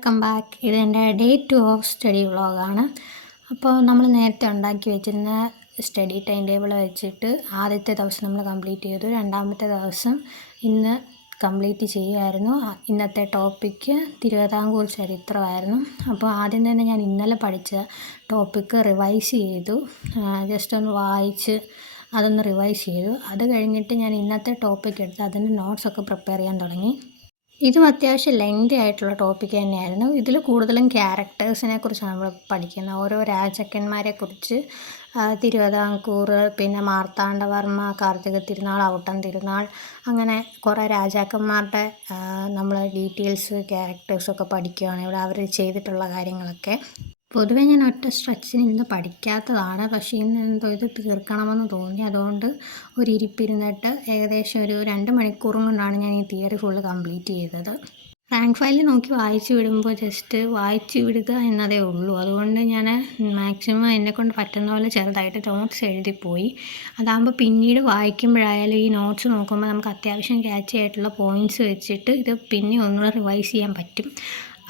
Welcome back. ഇതെൻ്റെ day 2 of study വ്ളോഗാണ്. അപ്പോൾ നമ്മൾ നേരത്തെ ഉണ്ടാക്കി വെച്ചിരുന്ന സ്റ്റഡി ടൈം ടേബിൾ വെച്ചിട്ട് ആദ്യത്തെ ദിവസം നമ്മൾ കംപ്ലീറ്റ് ചെയ്തു. രണ്ടാമത്തെ ദിവസം ഇന്ന് കംപ്ലീറ്റ് ചെയ്യുമായിരുന്നു. ഇന്നത്തെ ടോപ്പിക്ക് തിരുവിതാംകൂർ ചരിത്രമായിരുന്നു. അപ്പോൾ ആദ്യം തന്നെ ഞാൻ ഇന്നലെ പഠിച്ച ടോപ്പിക്ക് റിവൈസ് ചെയ്തു. ജസ്റ്റ് ഒന്ന് വായിച്ച് അതൊന്ന് റിവൈസ് ചെയ്തു. അത് കഴിഞ്ഞിട്ട് ഞാൻ ഇന്നത്തെ ടോപ്പിക്ക് എടുത്ത് അതിൻ്റെ നോട്ട്സൊക്കെ പ്രിപ്പയർ ചെയ്യാൻ തുടങ്ങി. ഇതും അത്യാവശ്യം ലെങ്തി ആയിട്ടുള്ള ടോപ്പിക്ക് തന്നെയായിരുന്നു. ഇതിൽ കൂടുതലും ക്യാരക്ടേഴ്സിനെ കുറിച്ചാണ് നമ്മൾ പഠിക്കുന്നത്. ഓരോ രാജാക്കന്മാരെക്കുറിച്ച്, തിരുവിതാംകൂർ, പിന്നെ മാർത്താണ്ഡവർമ്മ, കാർത്തിക തിരുനാൾ, ഔട്ടം തിരുനാൾ, അങ്ങനെ കുറേ രാജാക്കന്മാരുടെ നമ്മൾ ഡീറ്റെയിൽസ് ക്യാരക്ടേഴ്സൊക്കെ പഠിക്കുകയാണ് ഇവിടെ, അവർ ചെയ്തിട്ടുള്ള കാര്യങ്ങളൊക്കെ. പൊതുവേ ഞാൻ ഒറ്റ സ്ട്രെച്ചിന് ഇന്ന് പഠിക്കാത്തതാണ്, പക്ഷേ ഇന്ന് എന്തോ ഇത് തീർക്കണമെന്ന് തോന്നി. അതുകൊണ്ട് ഒരു ഇരിപ്പിരുന്നിട്ട് ഏകദേശം ഒരു 2 മണിക്കൂറും കൊണ്ടാണ് ഞാൻ ഈ തിയറി ഫുള്ള് കംപ്ലീറ്റ് ചെയ്തത്. റാങ്ക് ഫയലിൽ നോക്കി വായിച്ചു വിടുമ്പോൾ ജസ്റ്റ് വായിച്ചു വിടുക എന്നതേ ഉള്ളൂ. അതുകൊണ്ട് ഞാൻ മാക്സിമം എന്നെക്കൊണ്ട് പറ്റുന്ന പോലെ ചെറുതായിട്ട് നോട്ട്സ് എഴുതിപ്പോയി. അതാകുമ്പോൾ പിന്നീട് വായിക്കുമ്പോഴായാലും ഈ നോട്ട്സ് നോക്കുമ്പോൾ നമുക്ക് അത്യാവശ്യം ക്യാച്ച് ആയിട്ടുള്ള പോയിൻറ്റ്സ് വെച്ചിട്ട് ഇത് പിന്നെ ഒന്നുകൂടെ റിവൈസ് ചെയ്യാൻ പറ്റും.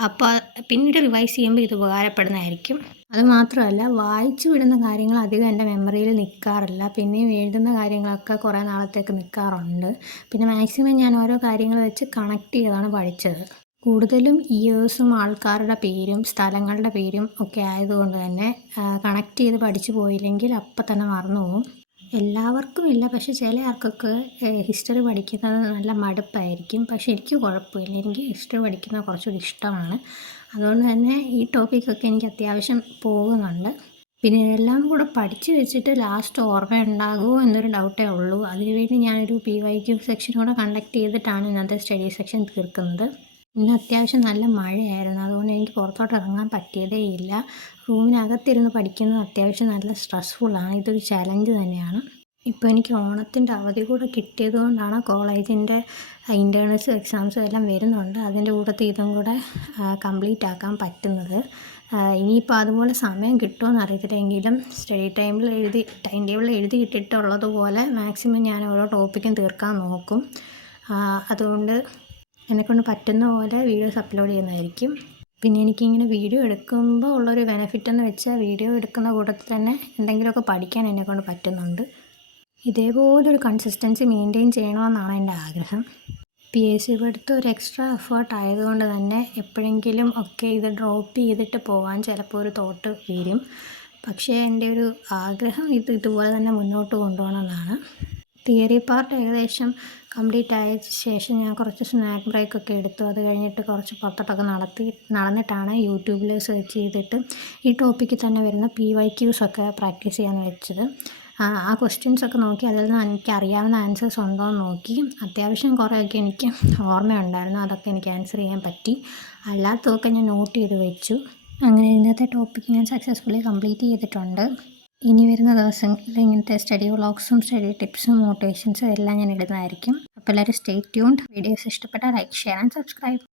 അപ്പോൾ പിന്നീട് റിവൈസ് ചെയ്യുമ്പോൾ ഇത് ഉപകാരപ്പെടുന്നതായിരിക്കും. അതുമാത്രമല്ല, വായിച്ചു വിടുന്ന കാര്യങ്ങൾ അധികം എൻ്റെ മെമ്മറിയിൽ നിൽക്കാറില്ല. പിന്നെയും എഴുതുന്ന കാര്യങ്ങളൊക്കെ കുറേ നാളത്തേക്ക് നിൽക്കാറുണ്ട്. പിന്നെ മാക്സിമം ഞാൻ ഓരോ കാര്യങ്ങൾ വെച്ച് കണക്ട് ചെയ്താണ് പഠിച്ചത്. കൂടുതലും ഇയേഴ്സും ആൾക്കാരുടെ പേരും സ്ഥലങ്ങളുടെ പേരും ഒക്കെ ആയതുകൊണ്ട് തന്നെ കണക്ട് ചെയ്ത് പഠിച്ചു പോയില്ലെങ്കിൽ അപ്പം തന്നെ മറന്നു പോകും. എല്ലാവർക്കും ഇല്ല, പക്ഷേ ചില ആൾക്കൊക്കെ ഹിസ്റ്ററി പഠിക്കുന്നത് നല്ല മടുപ്പായിരിക്കും. പക്ഷേ എനിക്ക് കുഴപ്പമില്ല, എനിക്ക് ഹിസ്റ്ററി പഠിക്കുന്നത് കുറച്ചുകൂടി ഇഷ്ടമാണ്. അതുകൊണ്ട് തന്നെ ഈ ടോപ്പിക്കൊക്കെ എനിക്ക് അത്യാവശ്യം പോകുന്നുണ്ട്. പിന്നെ ഇതെല്ലാം കൂടെ പഠിച്ച് വെച്ചിട്ട് ലാസ്റ്റ് ഓർമ്മയുണ്ടാകുമോ എന്നൊരു ഡൗട്ടേ ഉള്ളൂ. അതിനുവേണ്ടി ഞാനൊരു PYQ സെക്ഷൻ കൂടെ കണ്ടക്ട് ചെയ്തിട്ടാണ് ഇന്നത്തെ സ്റ്റഡി സെക്ഷൻ തീർക്കുന്നത്. ഇന്ന് അത്യാവശ്യം നല്ല മഴയായിരുന്നു, അതുകൊണ്ട് എനിക്ക് പുറത്തോട്ട് ഇറങ്ങാൻ പറ്റിയതേ ഇല്ല. റൂമിനകത്തിരുന്ന് പഠിക്കുന്നത് അത്യാവശ്യം നല്ല സ്ട്രെസ്ഫുള്ളാണ്. ഇതൊരു ചലഞ്ച് തന്നെയാണ്. ഇപ്പോൾ എനിക്ക് ഓണത്തിൻ്റെ അവധി കൂടെ കിട്ടിയത് കൊണ്ടാണ് കോളേജിൻ്റെ ഇൻറ്റേർണൽസും എക്സാംസും എല്ലാം വരുന്നുണ്ട്. അതിൻ്റെ കൂട്ടത്തിൽ ഇതും കൂടെ കംപ്ലീറ്റ് ആക്കാൻ പറ്റുന്നത്. ഇനിയിപ്പോൾ അതുപോലെ സമയം കിട്ടുമോ അറിയത്തില്ലെങ്കിലും സ്റ്റഡി ടൈം ടേബിൾ എഴുതി ഇട്ടിട്ടുള്ളതുപോലെ മാക്സിമം ഞാൻ ഓരോ ടോപ്പിക്കും തീർക്കാൻ നോക്കും. അതുകൊണ്ട് എന്നെക്കൊണ്ട് പറ്റുന്ന പോലെ വീഡിയോസ് അപ്ലോഡ് ചെയ്യുന്നതായിരിക്കും. പിന്നെ എനിക്കിങ്ങനെ വീഡിയോ എടുക്കുമ്പോൾ ഉള്ളൊരു ബെനിഫിറ്റ് എന്ന് വെച്ചാൽ വീഡിയോ എടുക്കുന്ന കൂട്ടത്തിൽ തന്നെ എന്തെങ്കിലുമൊക്കെ പഠിക്കാൻ എന്നെക്കൊണ്ട് പറ്റുന്നുണ്ട്. ഇതേപോലൊരു കൺസിസ്റ്റൻസി മെയിൻറ്റെയിൻ ചെയ്യണമെന്നാണ് എൻ്റെ ആഗ്രഹം. PSC പഠിത്തം ഒരു എക്സ്ട്രാ എഫേർട്ട് ആയതുകൊണ്ട് തന്നെ എപ്പോഴെങ്കിലും ഒക്കെ ഇത് ഡ്രോപ്പ് ചെയ്തിട്ട് പോകാൻ ചിലപ്പോൾ ഒരു തോട്ട് വരും. പക്ഷേ എൻ്റെ ഒരു ആഗ്രഹം ഇതുപോലെ തന്നെ മുന്നോട്ട് കൊണ്ടുപോകണമെന്നാണ്. തിയറി പാർട്ട് ഏകദേശം കംപ്ലീറ്റ് ആയ ശേഷം ഞാൻ കുറച്ച് സ്നാക്ക് ബ്രേക്കൊക്കെ എടുത്തു. അത് കഴിഞ്ഞിട്ട് കുറച്ച് പുറത്തോട്ടൊക്കെ നടന്നിട്ടാണ് യൂട്യൂബിൽ സെർച്ച് ചെയ്തിട്ട് ഈ ടോപ്പിക്കിൽ തന്നെ വരുന്ന PYQs ഒക്കെ പ്രാക്ടീസ് ചെയ്യാൻ വെച്ചത്. ആ ക്വസ്റ്റ്യൻസൊക്കെ നോക്കി അതിൽ നിന്ന് എനിക്ക് അറിയാവുന്ന ആൻസേഴ്സ് ഉണ്ടോ എന്ന് നോക്കി. അത്യാവശ്യം കുറേയൊക്കെ എനിക്ക് ഓർമ്മയുണ്ടായിരുന്നു, അതൊക്കെ എനിക്ക് ആൻസർ ചെയ്യാൻ പറ്റി. അല്ലാത്തതൊക്കെ ഞാൻ നോട്ട് ചെയ്ത് വെച്ചു. അങ്ങനെ ഇന്നത്തെ ടോപ്പിക്ക് ഞാൻ സക്സസ്ഫുള്ളി കംപ്ലീറ്റ് ചെയ്തിട്ടുണ്ട്. ഇനി വരുന്ന ദിവസങ്ങളിൽ ഇങ്ങനത്തെ സ്റ്റഡി വ്ളോഗ്സും സ്റ്റഡി ടിപ്സും മോട്ടിവേഷൻസും എല്ലാം ഞാൻ ഇടുന്നതായിരിക്കും. അപ്പോൾ എല്ലാവരും സ്റ്റേ ട്യൂൺഡ്. വീഡിയോസ് ഇഷ്ടപ്പെട്ടാൽ ലൈക്ക്, ഷെയർ ആൻഡ് സബ്സ്ക്രൈബ്.